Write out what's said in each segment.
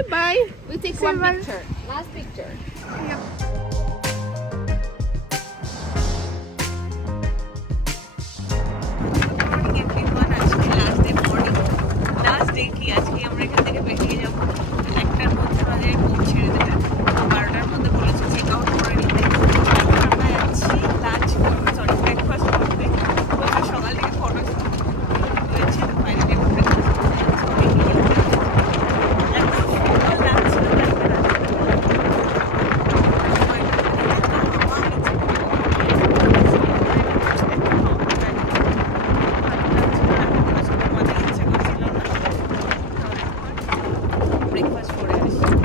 Bye bye. We take Say one bye. picture. Last picture. Morning everyone, আজকে last day morning. Last day কি আজকে আমরা এখান থেকে বেরিয়ে যাব 1টার মধ্যে আমাদের পৌঁছে দেবে, 12টার মধ্যে বলেছে চেক আউট করে নিতে। এখন আমরা যাচ্ছি লাঞ্চ করতে, সরি ব্রেকফাস্ট করতে। আমরা সকাল থেকে ফটো তুলেছি, তো ফাইনালি আমরা ব্রেকফাস্ট করতে যাচ্ছি। একদম সুন্দর লাগছিল ব্যাপারটা।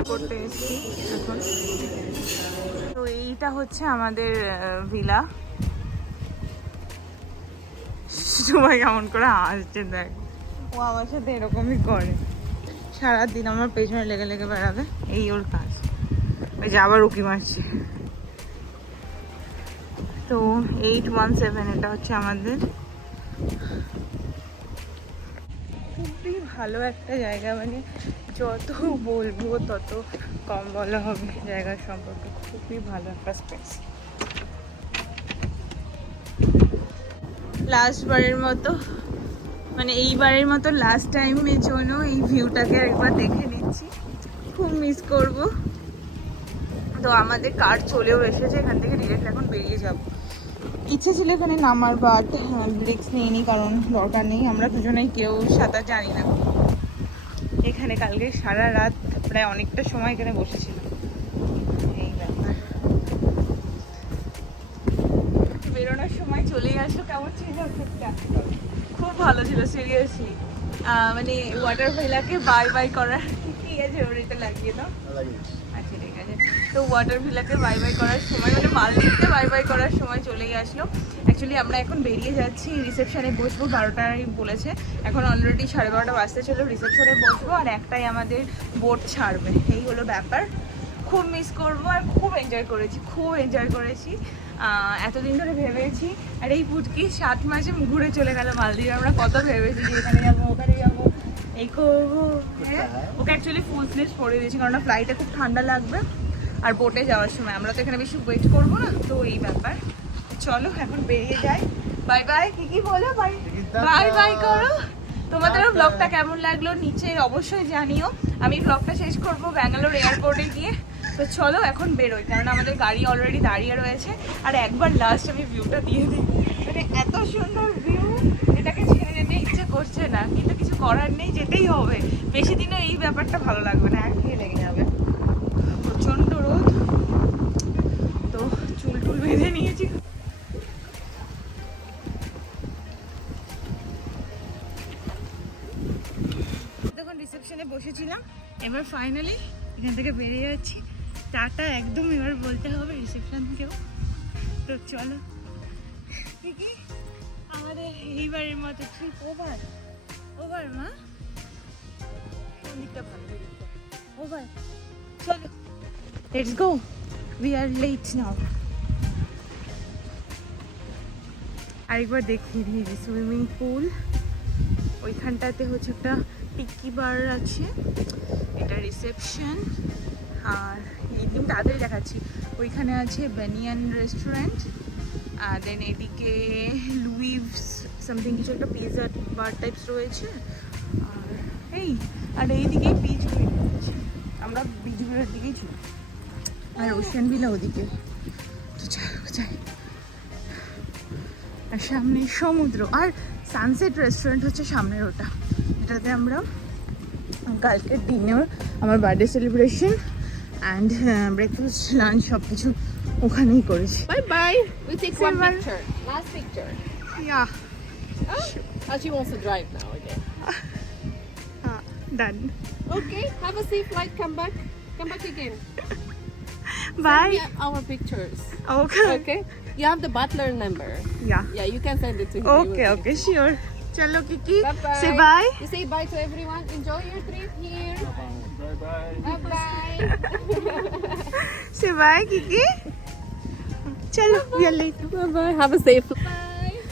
করতে এসেছি এখন। তো এইটা হচ্ছে আমাদের ভিলা। সবাই কেমন করে হাসছে দেখ, ও আমার সাথে এরকমই করে সারাদিন, আমার পেছনে লেগে লেগে বেড়াবে, এই ওর কাজ। ওই যে আবার উকি মারছে। তো 817 এটা হচ্ছে আমাদের। খুবই ভালো একটা জায়গা, মানে যত বলবো তত কম বলা হবে জায়গার সম্পর্কে। খুবই ভালো একটা স্পেস। লাস্টবারের মতো, মানে এইবারের মতো লাস্ট টাইমের জন্য এই ভিউটাকে একবার দেখে নিচ্ছি। খুব মিস করব। তো আমাদের কার চলেও এসেছে, এখান থেকে ডিরেক্ট এখন বেরিয়ে যাব। ইচ্ছে ছিল এখানে নামার, বাট রিস্ক নিইনি, কারণ দরকার নেই। আমরা দুজনেই কেউ সাঁতার জানি না। এখানে কালকে সারা রাত প্রায় অনেকটা সময় এখানে বসেছিল। এই ব্যাপার। বেরোনোর সময় চলেই আসলো। কেমন ছিল ট্রিপটা? খুব ভালো ছিল সিরিয়াসলি। মানে ওয়াটার ভিলাকে বাই বাই করার কি আছে, ওরিতে লাগিয়ে দাও। আচ্ছা ঠিক আছে। তো ওয়াটার ভিলাকে বাই বাই করার সময়, মানে মালদ্বীপকে বাই বাই করার সময় চলেই আসলো। অ্যাকচুয়ালি আমরা এখন বেরিয়ে যাচ্ছি, রিসেপশনে বসবো। 12টায় বলেছে, এখন অলরেডি 12:30 বাজতে ছিল। রিসেপশনে বসবো আর একটাই আমাদের বোট ছাড়বে। এই হলো ব্যাপার। খুব মিস করবো আর খুব এনজয় করেছি, খুব এনজয় করেছি। এতদিন ধরে ভেবেছি, আর এই পুটকি 7 মাসে ঘুরে চলে গেল মালদ্বীপ। আমরা কত ভেবেছি যে এখানে যাবো ওখানে যাবো এই করবো। হ্যাঁ, ওকে অ্যাকচুয়ালি ফুল স্লিভস পরে দিয়েছি, কারণ ফ্লাইটে খুব ঠান্ডা লাগবে। আর বোটে যাওয়ার সময় আমরা তো এখানে বেশি ওয়েট করবো না, তো এই ব্যাপার। চলো এখন বেরিয়ে যাই। Bye bye. কি বলো? বাই বাই বাই করো। তোমাদের ব্লগটা কেমন লাগলো নিচে অবশ্যই জানিও। আমি ব্লগটা শেষ করবো ব্যাঙ্গালোর এয়ারপোর্টে গিয়ে। তো চলো এখন বেরোই, কারণ আমাদের গাড়ি অলরেডি দাঁড়িয়ে রয়েছে। আর একবার লাস্ট আমি ভিউটা দিয়ে দিই, মানে এত সুন্দর ভিউ, এটাকে ছেড়ে যেতে ইচ্ছে করছে না, কিন্তু কিছু করার নেই, যেতেই হবে। বেশি দিনও এই ব্যাপারটা ভালো লাগবে না, একঘেয়ে লেগে যাবে। প্রচণ্ড রোদ, তো চুল টুল বেঁধে নিয়েছি। তখন রিসেপশনে বসেছিলাম, এবার ফাইনালি এখান থেকে বেরিয়ে যাচ্ছি। টাটা একদম এবার বলতে হবে রিসেপশন থেকেও। তো চলো কি আমাদের এইবারের মতো ট্রিপ ওভার। ওভার মা, দিকটা ভালো ওভার। চলো let's go, we are late now. আরেকবার দেখিয়ে দিয়েছি সুইমিং পুল। ওইখানটাতে হচ্ছে একটা টিকি বার আছে, এটা রিসেপশন। আর একদম তাড়াতাড়ি দেখাচ্ছি, ওইখানে আছে বেনিয়ান রেস্টুরেন্ট। আর দেন এদিকে লুইভস সামথিং কিছু একটা পিৎজা বার টাইপস রয়েছে। আর এইদিকেই বিচগুলো রয়েছে, আমরা বিচগুলোর দিকেই ছিল। আর ওশান ভিলা ওদিকে। তো যাই, আর সামনে সমুদ্র। আর সানসেট রেস্টুরেন্ট হচ্ছে সামনের ওটা, যেটাতে আমরা কালকে ডিনার, আমার birthday celebration and breakfast lunch সব কিছু ওখানেই করেছি। Bye bye. We take Say one bye. picture. Last picture. Yeah. Oh, she wants to drive now again. Done. Okay. Have a safe flight. Come back. Come back again. Bye. Send me our pictures. Okay. Okay. You have the butler number. Yeah. Yeah, you can send it to him. Okay, sure. Chalo Kiki. Bye bye. Say bye. You say bye to everyone. Enjoy your trip here. Bye bye. Bye bye. Say bye Kiki. Chalo, we are late. Bye bye. Have a safe flight.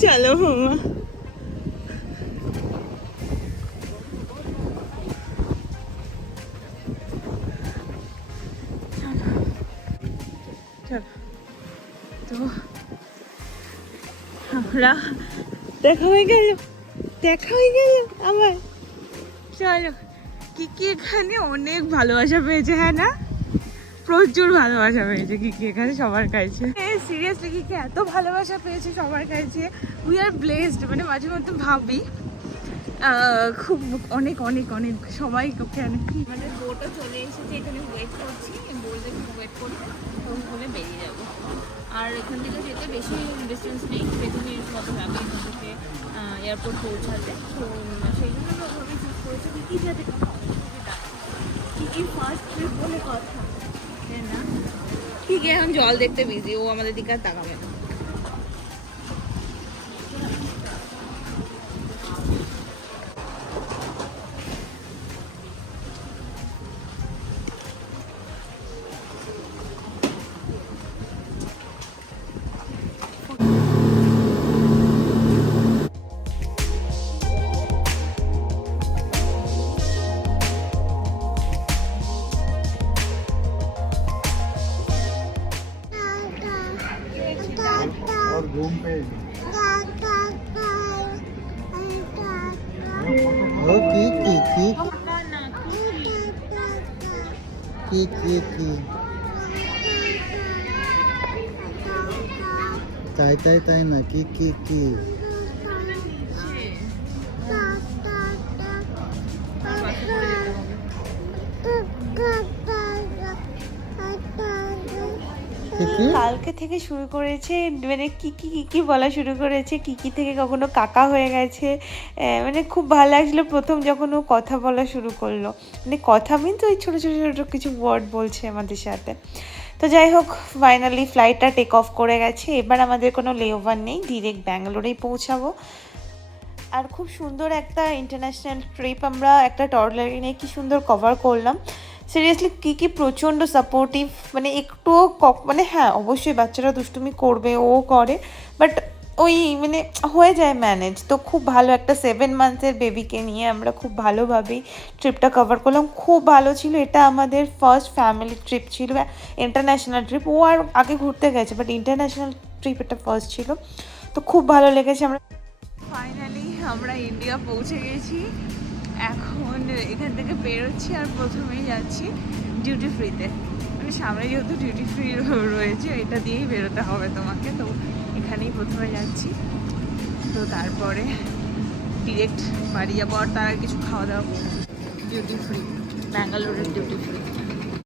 Chalo mama. চলো তো আমরা দেখা হয়ে গেল আমার। চলো কিকি এখানে অনেক ভালোবাসা পেয়েছে, হ্যাঁ না? প্রচুর ভালোবাসা পেয়েছে কিকি এখানে সবার কাছে। সিরিয়াসলি কিকি এত ভালোবাসা পেয়েছে সবার কাছে, উই আর ব্লেসড। মানে মাঝে মধ্যে ভাবি খুব অনেক অনেক অনেক সবাই ওখানে মানে বোটও চলে এসেছে, এখানে ওয়েট করছি, বলতে ওয়েট করতে তখন বলে বেরিয়ে যাবো। আর এখান থেকে যেতে বেশি ডিস্টেন্স নেই, 20 মিনিট মতো লাগে এখান থেকে এয়ারপোর্ট পৌঁছাতে। তো সেই জন্য ওভাবে চুজ করেছে কিকির সাথে কথা হবে, কিকির ফার্স্ট ট্রিপ বলে কথা, তাই না? কিকি এখন জল দেখতে বিজি, ও আমাদের দিকে আর তাকাবে না। और घूम पे ओ की ताई ना की কালকে থেকে শুরু করেছে, মানে কিকি বলা শুরু করেছে, কিকি থেকে কখনো কাকা হয়ে গেছে। মানে খুব ভালো লাগছিলো প্রথম যখন ও কথা বলা শুরু করলো, মানে কথা মিনস ওই ছোটো ছোটো ছোটো কিছু ওয়ার্ড বলছে আমাদের সাথে। তো যাই হোক, ফাইনালি ফ্লাইটটা টেক অফ করে গেছে। এবার আমাদের কোনো লেওভার নেই, ডিরেক্ট ব্যাঙ্গালোরেই পৌঁছাবো। আর খুব সুন্দর একটা ইন্টারন্যাশনাল ট্রিপ আমরা একটা টডলারকে নিয়ে কি সুন্দর কভার করলাম। সিরিয়াসলি কিকি প্রচণ্ড সাপোর্টিভ, মানে একটুও মানে হ্যাঁ অবশ্যই বাচ্চারা দুষ্টুমি করবে, ও করে, বাট ওই মানে হয়ে যায় ম্যানেজ। তো খুব ভালো একটা 7 মান্থসের বেবিকে নিয়ে আমরা খুব ভালোভাবেই ট্রিপটা কভার করলাম। খুব ভালো ছিল, এটা আমাদের ফার্স্ট ফ্যামিলি ট্রিপ ছিল, ইন্টারন্যাশনাল ট্রিপ। ও আর আগে ঘুরতে গেছে, বাট ইন্টারন্যাশনাল ট্রিপ এটা ফার্স্ট ছিল। তো খুব ভালো লেগেছে। ফাইনালি আমরা ইন্ডিয়া পৌঁছে গেছি। এখন এখান থেকে বেরোচ্ছি আর প্রথমেই যাচ্ছি ডিউটি ফ্রিতে। মানে সামনে যেহেতু ডিউটি ফ্রি রয়েছে, এটা দিয়েই বেরোতে হবে তোমাকে। তো এখানেই প্রথমে যাচ্ছি, তো তারপরে ডিরেক্ট বাড়ি যাবো। আর তার কিছু খাওয়া দাওয়া ডিউটি ফ্রি, ব্যাঙ্গালোরের ডিউটি ফ্রি।